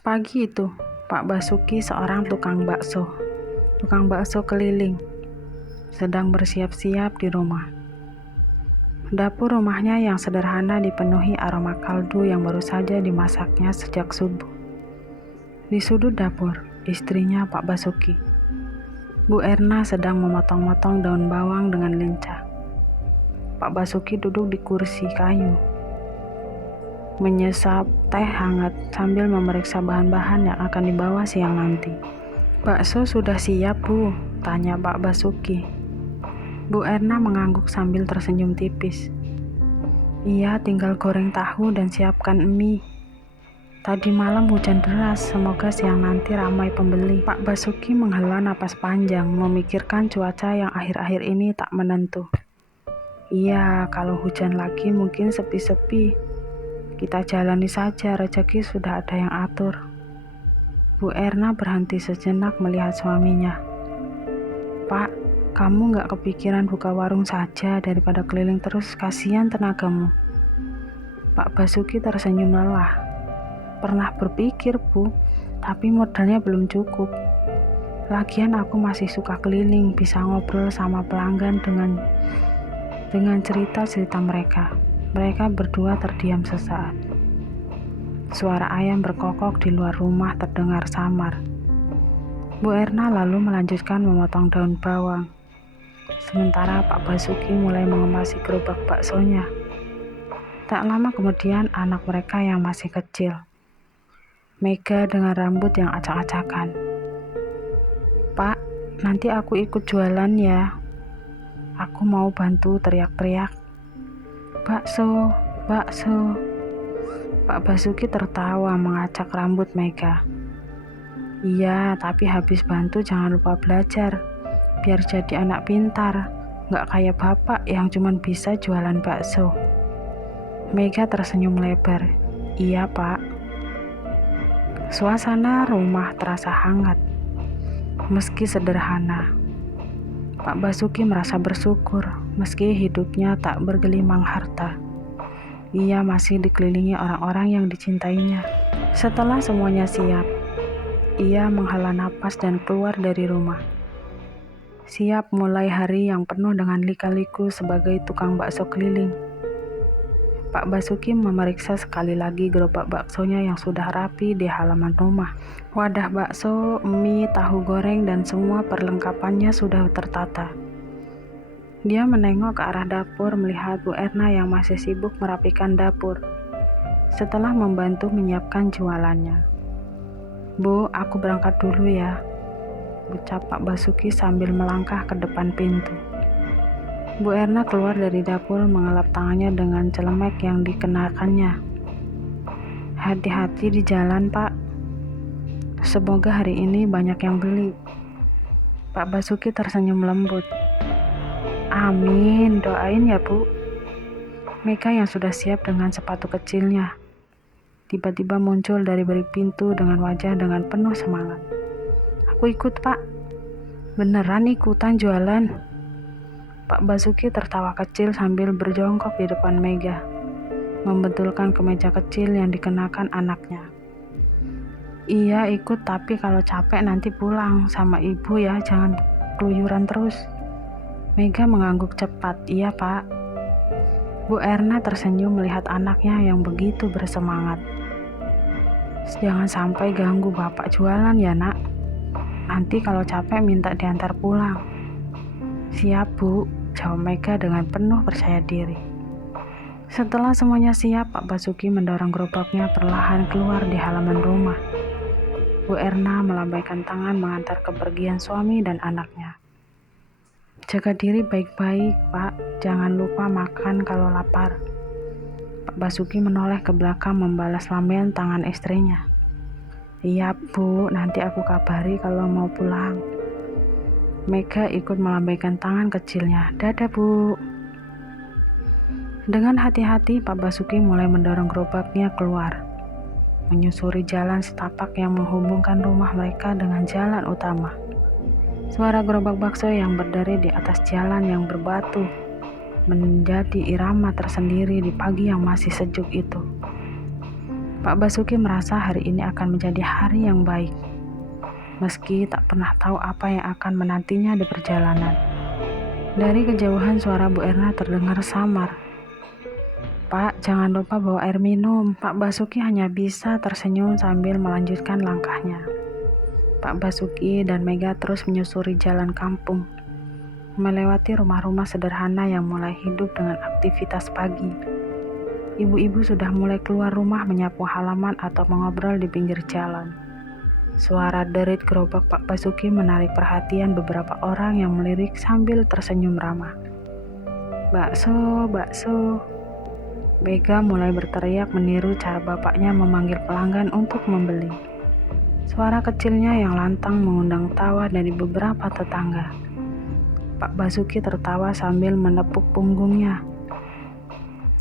Pagi itu, Pak Basuki, seorang tukang bakso keliling, sedang bersiap-siap di rumah. Dapur rumahnya yang sederhana dipenuhi aroma kaldu yang baru saja dimasaknya sejak subuh. Di sudut dapur, istrinya Pak Basuki, Bu Erna, sedang memotong-motong daun bawang dengan lincah. Pak Basuki duduk di kursi kayu, menyesap teh hangat sambil memeriksa bahan-bahan yang akan dibawa siang nanti. "Bakso sudah siap, Bu?" tanya Pak Basuki. Bu Erna mengangguk sambil tersenyum tipis. "Iya, tinggal goreng tahu dan siapkan mie. Tadi malam hujan deras, semoga siang nanti ramai pembeli." Pak Basuki menghela napas panjang, memikirkan cuaca yang akhir-akhir ini tak menentu. "Iya, kalau hujan lagi mungkin sepi-sepi. Kita jalani saja, rezeki sudah ada yang atur." Bu Erna berhenti sejenak melihat suaminya. "Pak, kamu nggak kepikiran buka warung saja daripada keliling terus, kasihan tenagamu?" Pak Basuki tersenyum lelah. "Pernah berpikir, Bu, tapi modalnya belum cukup. Lagian aku masih suka keliling, bisa ngobrol sama pelanggan dengan cerita-cerita mereka." Mereka berdua terdiam sesaat. Suara ayam berkokok di luar rumah terdengar samar. Bu Erna lalu melanjutkan memotong daun bawang. Sementara Pak Basuki mulai mengemasi gerobak baksonya. Tak lama kemudian anak mereka yang masih kecil, Mega dengan rambut yang acak-acakan. "Pak, nanti aku ikut jualan ya. Aku mau bantu," teriak-teriak. "Bakso, bakso." Pak Basuki tertawa mengacak rambut Mega. "Iya, tapi habis bantu jangan lupa belajar, biar jadi anak pintar, nggak kayak bapak yang cuma bisa jualan bakso." Mega tersenyum lebar. "Iya, Pak." Suasana rumah terasa hangat, meski sederhana. Pak Basuki merasa bersyukur, meski hidupnya tak bergelimang harta. Ia masih dikelilingi orang-orang yang dicintainya. Setelah semuanya siap, ia menghela napas dan keluar dari rumah. Siap mulai hari yang penuh dengan lika-liku sebagai tukang bakso keliling. Pak Basuki memeriksa sekali lagi gerobak baksonya yang sudah rapi di halaman rumah. Wadah bakso, mie, tahu goreng, dan semua perlengkapannya sudah tertata. Dia menengok ke arah dapur melihat Bu Erna yang masih sibuk merapikan dapur setelah membantu menyiapkan jualannya. "Bu, aku berangkat dulu ya," ucap Pak Basuki sambil melangkah ke depan pintu. Bu Erna keluar dari dapur mengelap tangannya dengan celemek yang dikenakannya. "Hati-hati di jalan, Pak. Semoga hari ini banyak yang beli." Pak Basuki tersenyum lembut. "Amin, doain ya, Bu." Mega yang sudah siap dengan sepatu kecilnya tiba-tiba muncul dari balik pintu dengan wajah dengan penuh semangat. "Aku ikut, Pak." "Beneran ikutan jualan?" Pak Basuki tertawa kecil sambil berjongkok di depan Mega, membetulkan kemeja kecil yang dikenakan anaknya. "Iya ikut, tapi kalau capek nanti pulang sama ibu ya, jangan keluyuran terus." Mega mengangguk cepat. "Iya, Pak." Bu Erna tersenyum melihat anaknya yang begitu bersemangat. "Jangan sampai ganggu bapak jualan ya, Nak. Nanti kalau capek minta diantar pulang." "Siap, Bu," jawab Mega dengan penuh percaya diri. Setelah semuanya siap, Pak Basuki mendorong gerobaknya perlahan keluar di halaman rumah. Bu Erna melambaikan tangan mengantar kepergian suami dan anaknya. "Jaga diri baik-baik, Pak. Jangan lupa makan kalau lapar." Pak Basuki menoleh ke belakang membalas lambaian tangan istrinya. "Iya, Bu, nanti aku kabari kalau mau pulang." Mega ikut melambaikan tangan kecilnya. "Dadah, Bu." Dengan hati-hati, Pak Basuki mulai mendorong gerobaknya keluar, menyusuri jalan setapak yang menghubungkan rumah mereka dengan jalan utama. Suara gerobak bakso yang berdiri di atas jalan yang berbatu menjadi irama tersendiri di pagi yang masih sejuk itu. Pak Basuki merasa hari ini akan menjadi hari yang baik, meski tak pernah tahu apa yang akan menantinya di perjalanan. Dari kejauhan suara Bu Erna terdengar samar. "Pak, jangan lupa bawa air minum." Pak Basuki hanya bisa tersenyum sambil melanjutkan langkahnya. Pak Basuki dan Mega terus menyusuri jalan kampung, melewati rumah-rumah sederhana yang mulai hidup dengan aktivitas pagi. Ibu-ibu sudah mulai keluar rumah menyapu halaman atau mengobrol di pinggir jalan. Suara derit gerobak Pak Basuki menarik perhatian beberapa orang yang melirik sambil tersenyum ramah. "Bakso, bakso." Mega mulai berteriak meniru cara bapaknya memanggil pelanggan untuk membeli. Suara kecilnya yang lantang mengundang tawa dari beberapa tetangga. Pak Basuki tertawa sambil menepuk punggungnya.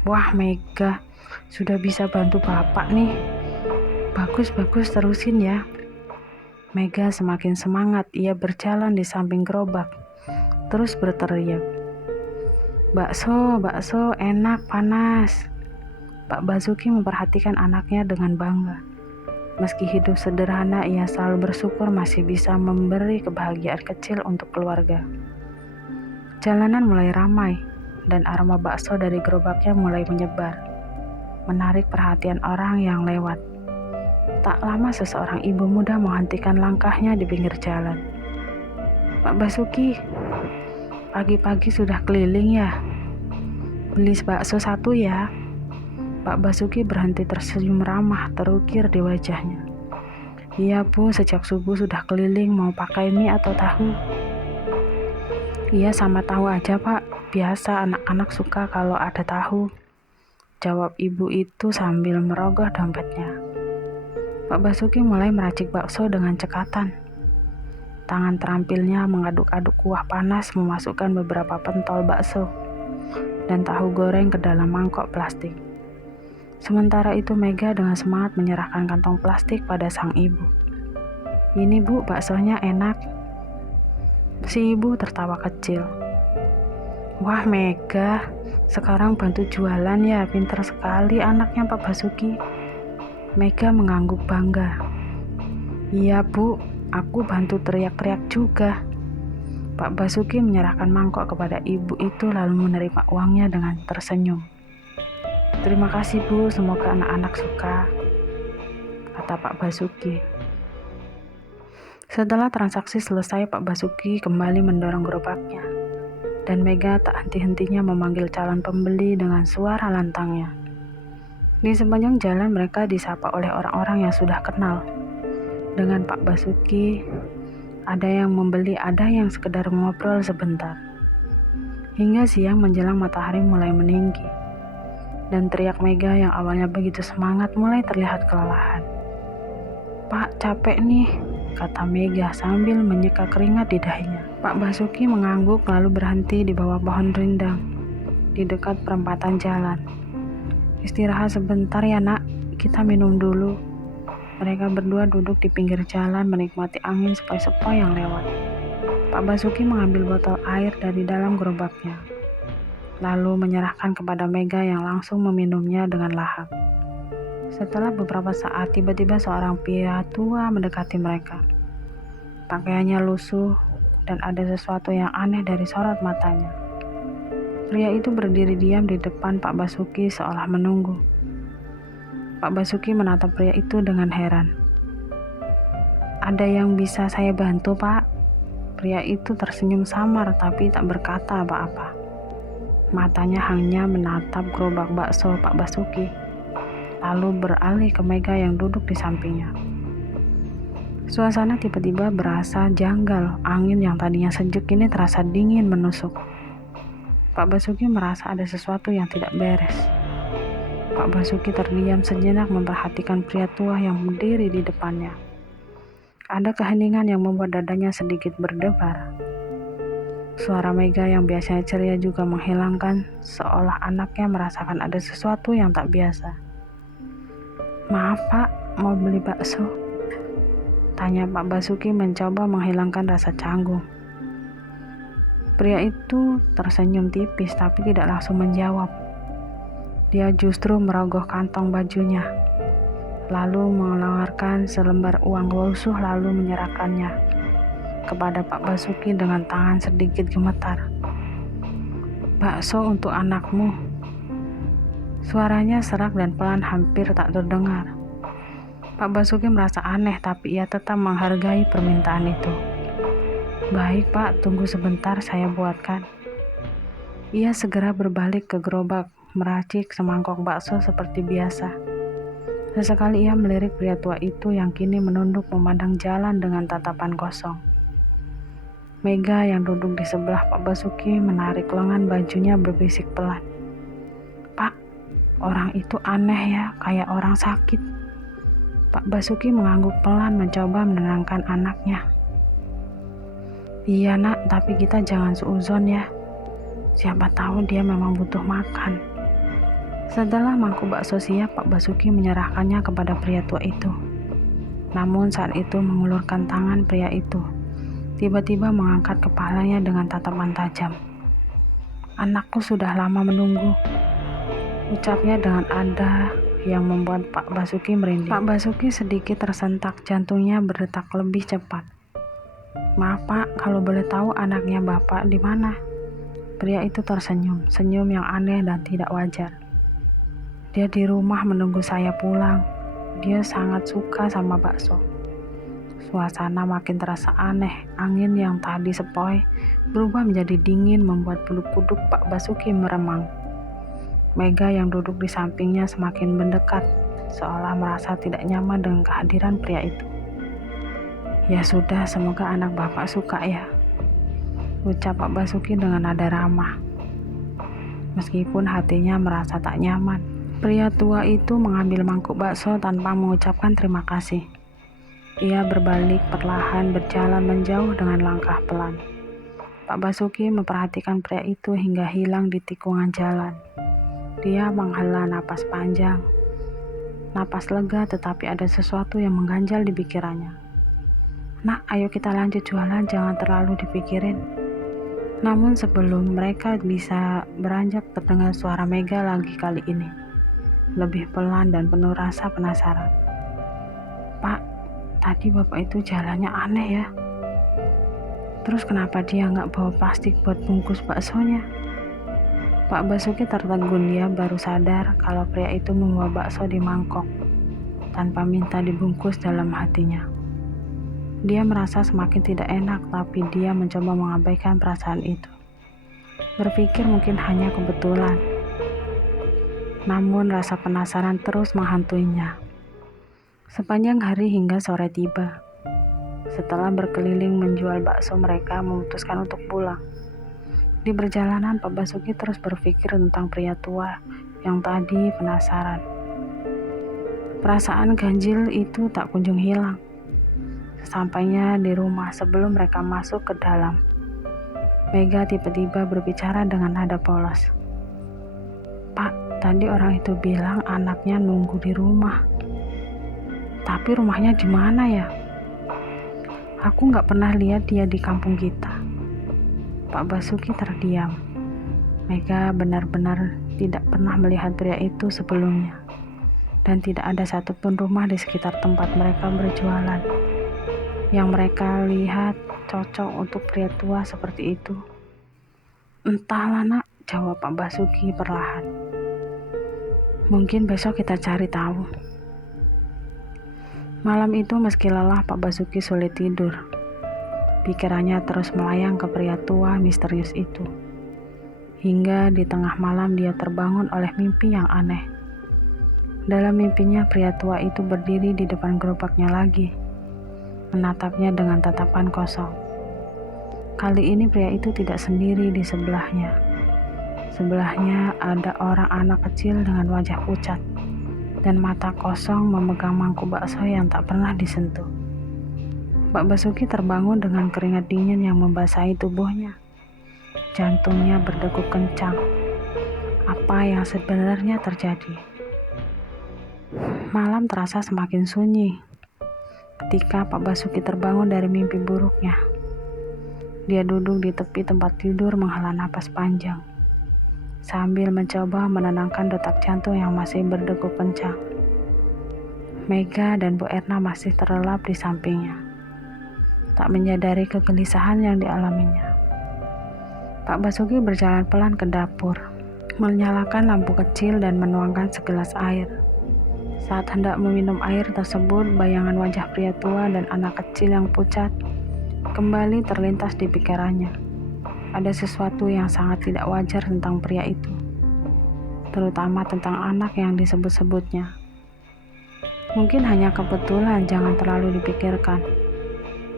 "Wah Mega, sudah bisa bantu bapak nih. Bagus-bagus, terusin ya." Mega semakin semangat, ia berjalan di samping gerobak, terus berteriak, "Bakso, bakso, enak, panas." Pak Basuki memperhatikan anaknya dengan bangga. Meski hidup sederhana, ia selalu bersyukur masih bisa memberi kebahagiaan kecil untuk keluarga. Jalanan mulai ramai, dan aroma bakso dari gerobaknya mulai menyebar, menarik perhatian orang yang lewat. Tak lama seseorang ibu muda menghentikan langkahnya di pinggir jalan. "Pak Basuki, pagi-pagi sudah keliling ya? Beli bakso satu ya." Pak Basuki berhenti tersenyum ramah terukir di wajahnya. "Iya Bu, sejak subuh sudah keliling, mau pakai mie atau tahu?" "Iya, sama tahu aja Pak, biasa anak-anak suka kalau ada tahu," jawab ibu itu sambil merogoh dompetnya. Pak Basuki mulai meracik bakso dengan cekatan. Tangan terampilnya mengaduk-aduk kuah panas, memasukkan beberapa pentol bakso dan tahu goreng ke dalam mangkok plastik. Sementara itu Mega dengan semangat menyerahkan kantong plastik pada sang ibu. "Ini Bu, baksonya enak." Si ibu tertawa kecil. "Wah Mega, sekarang bantu jualan ya, pintar sekali anaknya Pak Basuki." Mega mengangguk bangga. "Iya Bu, aku bantu teriak-teriak juga." Pak Basuki menyerahkan mangkok kepada ibu itu lalu menerima uangnya dengan tersenyum. "Terima kasih Bu, semoga anak-anak suka," kata Pak Basuki. Setelah transaksi selesai, Pak Basuki kembali mendorong gerobaknya, dan Mega tak henti-hentinya memanggil calon pembeli dengan suara lantangnya. Di sepanjang jalan mereka disapa oleh orang-orang yang sudah kenal dengan Pak Basuki. Ada yang membeli, ada yang sekedar ngobrol sebentar. Hingga siang menjelang matahari mulai meninggi, dan teriak Mega yang awalnya begitu semangat mulai terlihat kelelahan. "Pak, capek nih," kata Mega sambil menyeka keringat di dahinya. Pak Basuki mengangguk lalu berhenti di bawah pohon rindang di dekat perempatan jalan. "Istirahat sebentar ya nak, kita minum dulu." Mereka berdua duduk di pinggir jalan menikmati angin sepoi-sepoi yang lewat. Pak Basuki mengambil botol air dari dalam gerobaknya, lalu menyerahkan kepada Mega yang langsung meminumnya dengan lahap. Setelah beberapa saat, tiba-tiba seorang pria tua mendekati mereka. Pakaiannya lusuh dan ada sesuatu yang aneh dari sorot matanya. Pria itu berdiri diam di depan Pak Basuki seolah menunggu. Pak Basuki menatap pria itu dengan heran. "Ada yang bisa saya bantu, Pak?" Pria itu tersenyum samar tapi tak berkata apa-apa. Matanya hanya menatap gerobak bakso Pak Basuki, lalu beralih ke Mega yang duduk di sampingnya. Suasana tiba-tiba berasa janggal. Angin yang tadinya sejuk kini terasa dingin menusuk. Pak Basuki merasa ada sesuatu yang tidak beres. Pak Basuki terdiam sejenak memperhatikan pria tua yang berdiri di depannya. Ada keheningan yang membuat dadanya sedikit berdebar. Suara Mega yang biasanya ceria juga menghilangkan, seolah anaknya merasakan ada sesuatu yang tak biasa. "Maaf Pak, mau beli bakso?" tanya Pak Basuki mencoba menghilangkan rasa canggung. Pria itu tersenyum tipis tapi tidak langsung menjawab. Dia justru merogoh kantong bajunya. lalu mengeluarkan selembar uang lusuh lalu menyerahkannya kepada Pak Basuki dengan tangan sedikit gemetar. "Bakso untuk anakmu." Suaranya serak dan pelan, hampir tak terdengar. Pak Basuki merasa aneh, tapi ia tetap menghargai permintaan itu. "Baik Pak, tunggu sebentar, saya buatkan." Ia segera berbalik ke gerobak, meracik semangkok bakso seperti biasa. Sesekali ia melirik pria tua itu yang kini menunduk memandang jalan dengan tatapan kosong. Mega yang duduk di sebelah Pak Basuki menarik lengan bajunya berbisik pelan. "Pak, orang itu aneh ya, kayak orang sakit." Pak Basuki mengangguk pelan mencoba menenangkan anaknya. "Iya nak, tapi kita jangan suuzon ya. Siapa tahu dia memang butuh makan." Setelah mangkuk bakso siap, Pak Basuki menyerahkannya kepada pria tua itu. Namun saat itu mengulurkan tangan, pria itu tiba-tiba mengangkat kepalanya dengan tatapan tajam. "Anakku sudah lama menunggu," ucapnya dengan nada yang membuat Pak Basuki merinding. Pak Basuki sedikit tersentak, jantungnya berdetak lebih cepat. "Maaf Pak, kalau boleh tahu anaknya Bapak di mana?" Pria itu tersenyum, senyum yang aneh dan tidak wajar. "Dia di rumah menunggu saya pulang. Dia sangat suka sama bakso." Suasana makin terasa aneh. Angin yang tadi sepoi berubah menjadi dingin, membuat bulu kuduk Pak Basuki meremang. Mega yang duduk di sampingnya semakin mendekat, seolah merasa tidak nyaman dengan kehadiran pria itu. "Ya sudah, semoga anak Bapak suka ya," ucap Pak Basuki dengan nada ramah. Meskipun hatinya merasa tak nyaman, pria tua itu mengambil mangkuk bakso tanpa mengucapkan terima kasih. Ia berbalik perlahan, berjalan menjauh dengan langkah pelan. Pak Basuki memperhatikan pria itu hingga hilang di tikungan jalan. Dia menghela napas panjang. Napas lega, tetapi ada sesuatu yang mengganjal di pikirannya. "Nak, ayo kita lanjut jualan, jangan terlalu dipikirin." Namun sebelum mereka bisa beranjak, terdengar suara Mega lagi kali ini. Lebih pelan dan penuh rasa penasaran. "Pak, tadi Bapak itu jalannya aneh ya. Terus kenapa dia nggak bawa plastik buat bungkus baksonya?" Pak Basuki tertegun. Dia baru sadar kalau pria itu membawa bakso di mangkok tanpa minta dibungkus. Dalam hatinya dia merasa semakin tidak enak, tapi dia mencoba mengabaikan perasaan itu. Berpikir mungkin hanya kebetulan. Namun rasa penasaran terus menghantuinya. Sepanjang hari hingga sore tiba. Setelah berkeliling menjual bakso, mereka memutuskan untuk pulang. Di perjalanan, Pak Basuki terus berpikir tentang pria tua yang tadi penasaran. Perasaan ganjil itu tak kunjung hilang. Sesampainya di rumah, sebelum mereka masuk ke dalam, Mega tiba-tiba berbicara dengan nada polos. "Pak, tadi orang itu bilang anaknya nunggu di rumah. Tapi rumahnya di mana ya? Aku nggak pernah lihat dia di kampung kita." Pak Basuki terdiam. Mega benar-benar tidak pernah melihat pria itu sebelumnya, dan tidak ada satupun rumah di sekitar tempat mereka berjualan yang mereka lihat cocok untuk pria tua seperti itu. "Entahlah nak," jawab Pak Basuki perlahan. "Mungkin besok kita cari tahu." Malam itu meski lelah, Pak Basuki sulit tidur. Pikirannya terus melayang ke pria tua misterius itu. Hingga di tengah malam dia terbangun oleh mimpi yang aneh. Dalam mimpinya, pria tua itu berdiri di depan gerobaknya lagi, menatapnya dengan tatapan kosong. Kali ini pria itu tidak sendiri di sebelahnya. Sebelahnya ada orang anak kecil dengan wajah pucat dan mata kosong memegang mangkuk bakso yang tak pernah disentuh. Pak Basuki terbangun dengan keringat dingin yang membasahi tubuhnya. Jantungnya berdegup kencang. Apa yang sebenarnya terjadi? Malam terasa semakin sunyi ketika Pak Basuki terbangun dari mimpi buruknya. Dia duduk di tepi tempat tidur menghela napas panjang sambil mencoba menenangkan detak jantung yang masih berdegup kencang. Mega dan Bu Erna masih terlelap di sampingnya, tak menyadari kegelisahan yang dialaminya. Pak Basuki berjalan pelan ke dapur, menyalakan lampu kecil dan menuangkan segelas air. Saat hendak meminum air tersebut, bayangan wajah pria tua dan anak kecil yang pucat kembali terlintas di pikirannya. Ada sesuatu yang sangat tidak wajar tentang pria itu, terutama tentang anak yang disebut-sebutnya. Mungkin hanya kebetulan, jangan terlalu dipikirkan,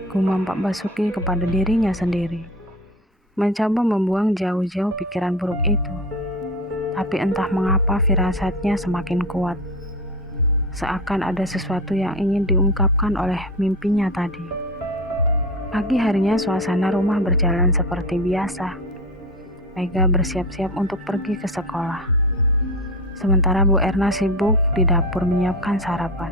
gumam Pak Basuki kepada dirinya sendiri, mencoba membuang jauh-jauh pikiran buruk itu. Tapi entah mengapa firasatnya semakin kuat, seakan ada sesuatu yang ingin diungkapkan oleh mimpinya tadi. Pagi harinya suasana rumah berjalan seperti biasa. Mega bersiap-siap untuk pergi ke sekolah. Sementara Bu Erna sibuk di dapur menyiapkan sarapan.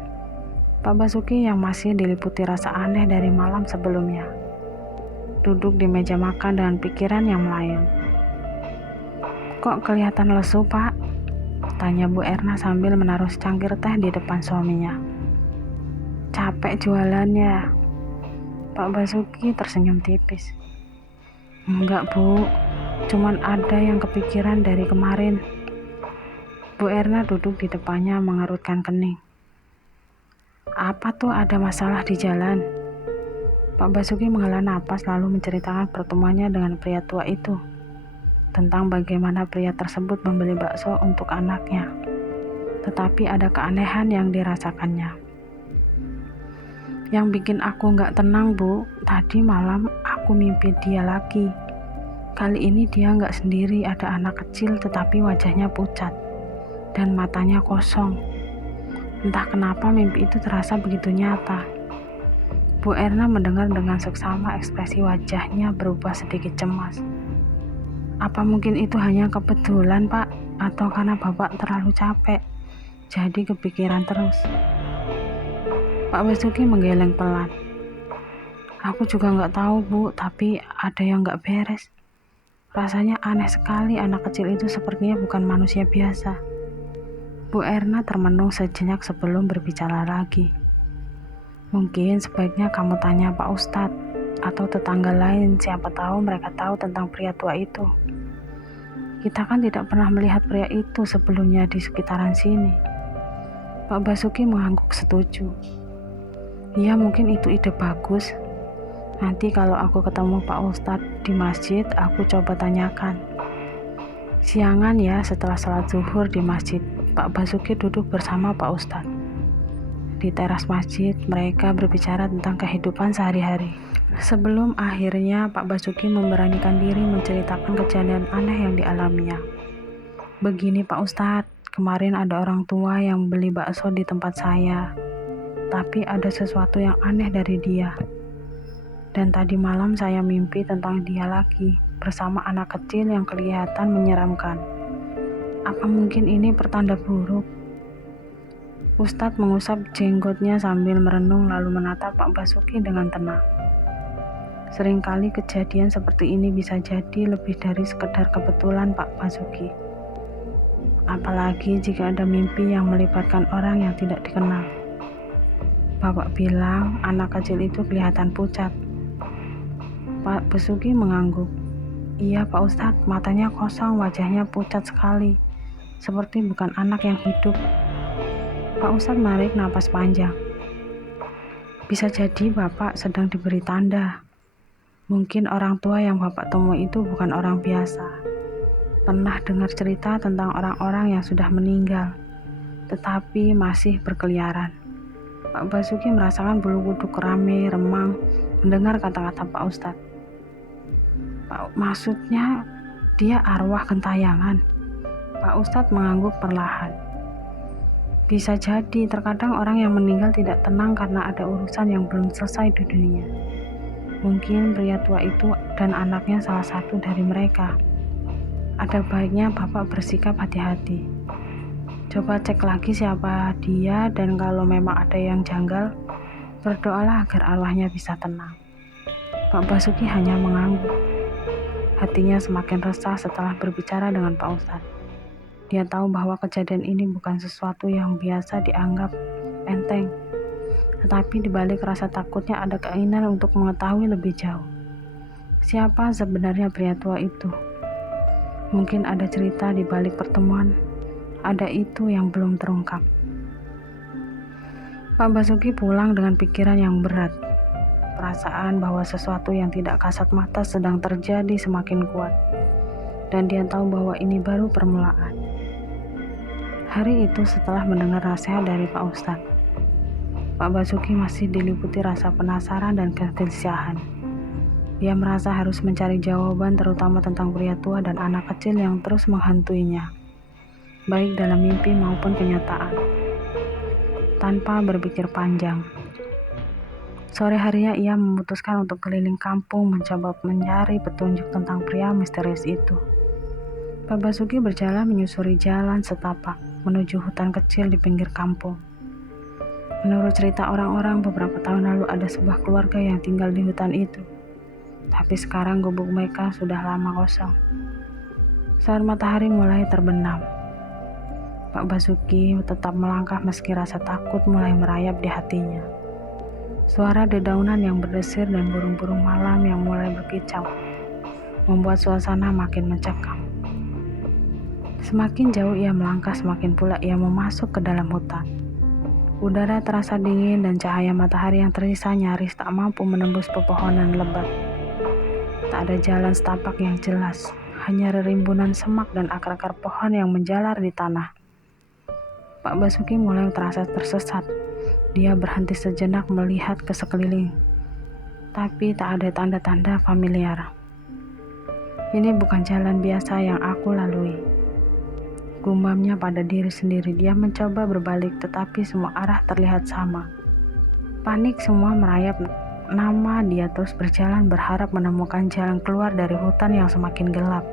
Pak Basuki yang masih diliputi rasa aneh dari malam sebelumnya, duduk di meja makan dengan pikiran yang melayang. "Kok kelihatan lesu, Pak?" tanya Bu Erna sambil menaruh secangkir teh di depan suaminya. "Capek jualannya." Pak Basuki tersenyum tipis. "Enggak, Bu. Cuman ada yang kepikiran dari kemarin." Bu Erna duduk di depannya mengerutkan kening. "Apa tuh, ada masalah di jalan?" Pak Basuki menghela napas lalu menceritakan pertemuannya dengan pria tua itu, tentang bagaimana pria tersebut membeli bakso untuk anaknya. Tetapi ada keanehan yang dirasakannya. "Yang bikin aku nggak tenang, Bu, tadi malam aku mimpi dia lagi. Kali ini dia nggak sendiri, ada anak kecil tetapi wajahnya pucat dan matanya kosong. Entah kenapa mimpi itu terasa begitu nyata." Bu Erna mendengar dengan seksama, ekspresi wajahnya berubah sedikit cemas. "Apa mungkin itu hanya kebetulan, Pak? Atau karena Bapak terlalu capek, jadi kepikiran terus?" Pak Basuki menggeleng pelan. "Aku juga nggak tahu, Bu, tapi ada yang nggak beres. Rasanya aneh sekali, anak kecil itu sepertinya bukan manusia biasa." Bu Erna termenung sejenak sebelum berbicara lagi. "Mungkin sebaiknya kamu tanya Pak Ustadz atau tetangga lain, siapa tahu mereka tahu tentang pria tua itu. Kita kan tidak pernah melihat pria itu sebelumnya di sekitaran sini." Pak Basuki mengangguk setuju. "Ya, mungkin itu ide bagus. Nanti kalau aku ketemu Pak Ustadz di masjid, aku coba tanyakan." Siangan ya, setelah salat zuhur di masjid, Pak Basuki duduk bersama Pak Ustadz. Di teras masjid, mereka berbicara tentang kehidupan sehari-hari. Sebelum akhirnya Pak Basuki memberanikan diri menceritakan kejadian aneh yang dialaminya. "Begini Pak Ustadz, kemarin ada orang tua yang beli bakso di tempat saya. Tapi ada sesuatu yang aneh dari dia. Dan tadi malam saya mimpi tentang dia lagi, bersama anak kecil yang kelihatan menyeramkan. Apa mungkin ini pertanda buruk?" Ustadz mengusap jenggotnya sambil merenung lalu menatap Pak Basuki dengan tenang. "Seringkali kejadian seperti ini bisa jadi lebih dari sekedar kebetulan, Pak Basuki. Apalagi jika ada mimpi yang melibatkan orang yang tidak dikenal. Bapak bilang anak kecil itu kelihatan pucat." Pak Basuki mengangguk. "Iya Pak Ustadz, matanya kosong, wajahnya pucat sekali, seperti bukan anak yang hidup." Pak Ustadz menarik napas panjang. "Bisa jadi Bapak sedang diberi tanda. Mungkin orang tua yang Bapak temui itu bukan orang biasa. Pernah dengar cerita tentang orang-orang yang sudah meninggal, tetapi masih berkeliaran." Pak Basuki merasakan bulu kuduk rame remang mendengar kata-kata Pak Ustadz. "Pak, maksudnya dia arwah gentayangan?" Pak Ustadz mengangguk perlahan. "Bisa jadi, terkadang orang yang meninggal tidak tenang karena ada urusan yang belum selesai di dunia. Mungkin pria tua itu dan anaknya salah satu dari mereka. Ada baiknya Bapak bersikap hati-hati. Coba cek lagi siapa dia, dan kalau memang ada yang janggal, berdoalah agar arwahnya bisa tenang." Pak Basuki hanya mengangguk. Hatinya semakin resah setelah berbicara dengan Pak Ustadz. Dia tahu bahwa kejadian ini bukan sesuatu yang biasa dianggap enteng. Tetapi di balik rasa takutnya ada keinginan untuk mengetahui lebih jauh. Siapa sebenarnya pria tua itu? Mungkin ada cerita di balik pertemuan. Ada itu yang belum terungkap. Pak Basuki pulang dengan pikiran yang berat. Perasaan bahwa sesuatu yang tidak kasat mata sedang terjadi semakin kuat. Dan dia tahu bahwa ini baru permulaan. Hari itu setelah mendengar nasihat dari Pak Ustadz, Pak Basuki masih diliputi rasa penasaran dan kegelisahan. Dia merasa harus mencari jawaban terutama tentang pria tua dan anak kecil yang terus menghantuinya, baik dalam mimpi maupun kenyataan. Tanpa berpikir panjang, sore harinya ia memutuskan untuk keliling kampung mencoba mencari petunjuk tentang pria misterius itu. Pak Basuki berjalan menyusuri jalan setapak menuju hutan kecil di pinggir kampung. Menurut cerita orang-orang, beberapa tahun lalu ada sebuah keluarga yang tinggal di hutan itu. Tapi sekarang gubuk mereka sudah lama kosong. Saat matahari mulai terbenam, Pak Basuki tetap melangkah meski rasa takut mulai merayap di hatinya. Suara dedaunan yang berdesir dan burung-burung malam yang mulai berkicau membuat suasana makin mencekam. Semakin jauh ia melangkah, semakin pula ia memasuk ke dalam hutan. Udara terasa dingin dan cahaya matahari yang tersisa nyaris tak mampu menembus pepohonan lebat. Tak ada jalan setapak yang jelas, hanya rerimbunan semak dan akar-akar pohon yang menjalar di tanah. Pak Basuki mulai terasa tersesat. Dia berhenti sejenak melihat ke sekeliling, tapi tak ada tanda-tanda familiar. Ini bukan jalan biasa yang aku lalui, gumamnya pada diri sendiri. Dia mencoba berbalik, tetapi semua arah terlihat sama. Panik semua merayap nama dia terus berjalan berharap menemukan jalan keluar dari hutan yang semakin gelap.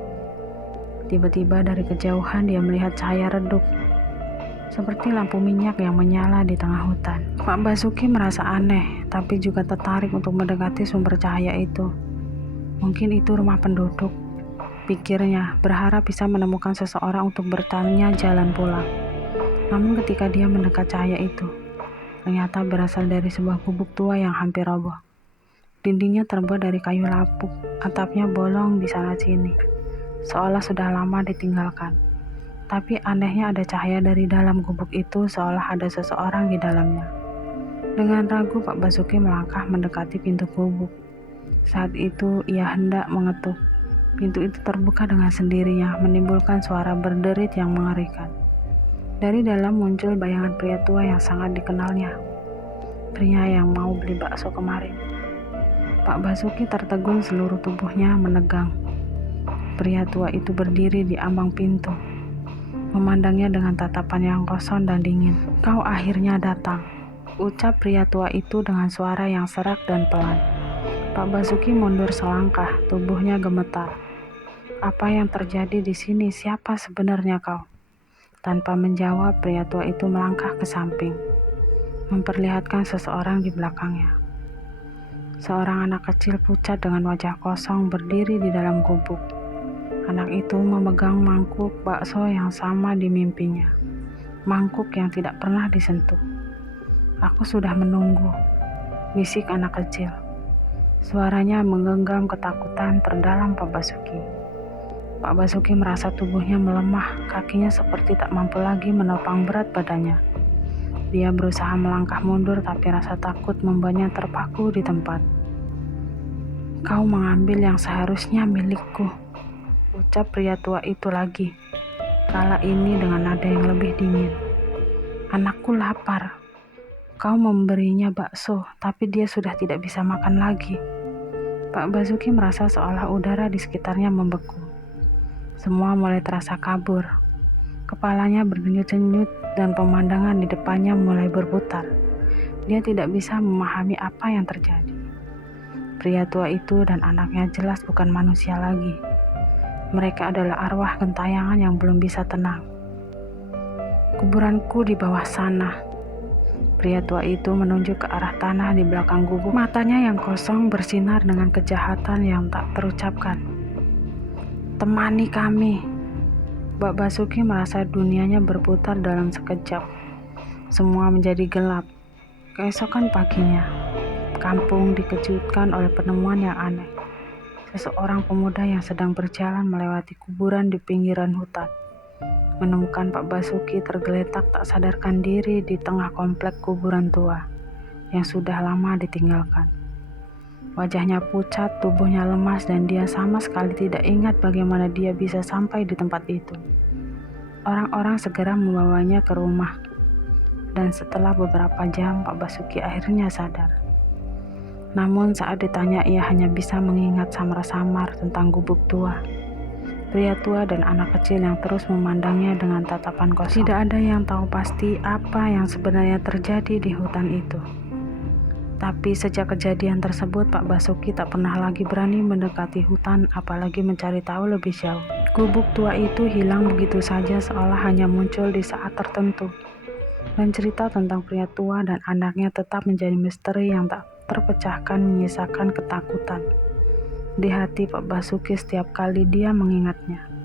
Tiba-tiba dari kejauhan dia melihat cahaya redup, seperti lampu minyak yang menyala di tengah hutan. Pak Basuki merasa aneh, tapi juga tertarik untuk mendekati sumber cahaya itu. Mungkin itu rumah penduduk, pikirnya, berharap bisa menemukan seseorang untuk bertanya jalan pulang. Namun ketika dia mendekat cahaya itu, ternyata berasal dari sebuah gubuk tua yang hampir roboh. Dindingnya terbuat dari kayu lapuk, atapnya bolong di sana-sini, seolah sudah lama ditinggalkan. Tapi anehnya ada cahaya dari dalam gubuk itu, seolah ada seseorang di dalamnya. Dengan ragu Pak Basuki melangkah mendekati pintu gubuk. Saat itu ia hendak mengetuk. Pintu itu terbuka dengan sendirinya, menimbulkan suara berderit yang mengerikan. Dari dalam muncul bayangan pria tua yang sangat dikenalnya. Pria yang mau beli bakso kemarin. Pak Basuki tertegun, seluruh tubuhnya menegang. Pria tua itu berdiri di ambang pintu, memandangnya dengan tatapan yang kosong dan dingin. "Kau akhirnya datang," ucap pria tua itu dengan suara yang serak dan pelan. Pak Basuki mundur selangkah, tubuhnya gemetar. "Apa yang terjadi di sini? Siapa sebenarnya kau?" Tanpa menjawab, pria tua itu melangkah ke samping, memperlihatkan seseorang di belakangnya. Seorang anak kecil pucat dengan wajah kosong berdiri di dalam gubuk. Anak itu memegang mangkuk bakso yang sama di mimpinya, mangkuk yang tidak pernah disentuh. "Aku sudah menunggu," bisik anak kecil. Suaranya menggenggam ketakutan terdalam Pak Basuki. Pak Basuki merasa tubuhnya melemah, kakinya seperti tak mampu lagi menopang berat badannya. Dia berusaha melangkah mundur, tapi rasa takut membuatnya terpaku di tempat. "Kau mengambil yang seharusnya milikku," ucap pria tua itu lagi, kala ini dengan nada yang lebih dingin. "Anakku lapar. Kau memberinya bakso, tapi dia sudah tidak bisa makan lagi." Pak Basuki merasa seolah udara di sekitarnya membeku. Semua mulai terasa kabur. Kepalanya berdenyut-denyut dan pemandangan di depannya mulai berputar. Dia tidak bisa memahami apa yang terjadi. Pria tua itu dan anaknya jelas bukan manusia lagi. Mereka adalah arwah gentayangan yang belum bisa tenang. "Kuburanku di bawah sana." Pria tua itu menunjuk ke arah tanah di belakang gubuk. Matanya yang kosong bersinar dengan kejahatan yang tak terucapkan. "Temani kami." Pak Basuki merasa dunianya berputar dalam sekejap. Semua menjadi gelap. Keesokan paginya, kampung dikejutkan oleh penemuan yang aneh. Seseorang pemuda yang sedang berjalan melewati kuburan di pinggiran hutan menemukan Pak Basuki tergeletak tak sadarkan diri di tengah komplek kuburan tua yang sudah lama ditinggalkan. Wajahnya pucat, tubuhnya lemas, dan dia sama sekali tidak ingat bagaimana dia bisa sampai di tempat itu. Orang-orang segera membawanya ke rumah, dan setelah beberapa jam Pak Basuki akhirnya sadar. Namun saat ditanya, ia hanya bisa mengingat samar-samar tentang gubuk tua, pria tua dan anak kecil yang terus memandangnya dengan tatapan kosong. Tidak ada yang tahu pasti apa yang sebenarnya terjadi di hutan itu. Tapi sejak kejadian tersebut, Pak Basuki tak pernah lagi berani mendekati hutan, apalagi mencari tahu lebih jauh. Gubuk tua itu hilang begitu saja, seolah hanya muncul di saat tertentu. Dan cerita tentang pria tua dan anaknya tetap menjadi misteri yang tak terpecahkan, menyisakan ketakutan di hati Pak Basuki setiap kali dia mengingatnya.